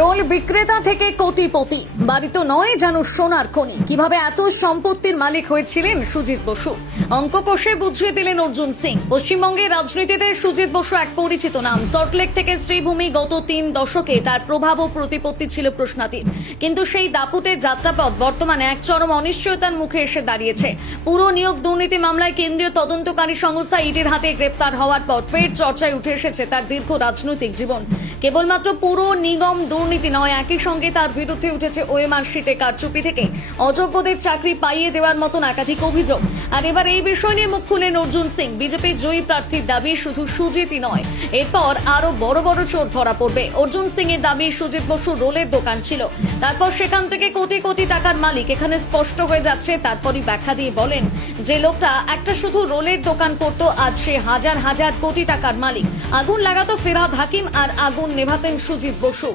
Role বিক্রেতা থেকে কোটিপতি, বাড়িতে নয় যেন সোনার খনি। কিভাবে এত সম্পত্তির মালিক হয়েছিলেন সুজিত বসু, অঙ্ক কষে বুঝিয়ে দিলেন অর্জুন সিং। পশ্চিমবঙ্গের রাজনীতিতে সুজিত বসু এক পরিচিত নাম। সল্টলেক থেকে শ্রীভূমি গত 3 দশকে তার প্রভাব ও প্রতিপত্তি ছিল প্রশ্নাতীত, কিন্তু সেই দাপুটের যাত্রাপথ বর্তমানে এক চরম অনিশ্চয়তার মুখে এসে দাঁড়িয়েছে। পুরো নিয়োগ দুর্নীতি মামলায় কেন্দ্রীয় তদন্তকারী সংস্থা ইডির হাতে গ্রেপ্তার হওয়ার পর ফের চর্চায় উঠে এসেছে তার দীর্ঘ রাজনৈতিক জীবন। কেবলমাত্র পুরো নিগম দুর্নীতি নয়, একই সঙ্গে তার বিরুদ্ধে উঠেছে ওএমআর শিটে কারচুপি থেকে অযোগ্যদের চাকরি পাইয়ে দেওয়ার মতন একাধিক অভিযোগ। আর এবার এই বিষয় নিয়ে মুখ খুললেন অর্জুন সিং। বিজেপির জয়ী প্রার্থীর দাবি শুধু সুজিতই নয়, এরপর আরো বড় বড় চোর ধরা পড়বে। অর্জুন সিং এর দাবি সুজিত বসুর রোলের দোকান ছিল, তারপর সেখান থেকে কোটি কোটি টাকার মালিক। এখানে স্পষ্ট হয়ে যাচ্ছে। তারপরই ব্যাখ্যা দিয়ে বলেন যে লোকটা একটা শুধু রোলের দোকান করতো, আজ সে হাজার হাজার কোটি টাকার মালিক। আগুন লাগাতো ফিরহাদ হাকিম আর আগুন নেভাতেন সুজিত বসু।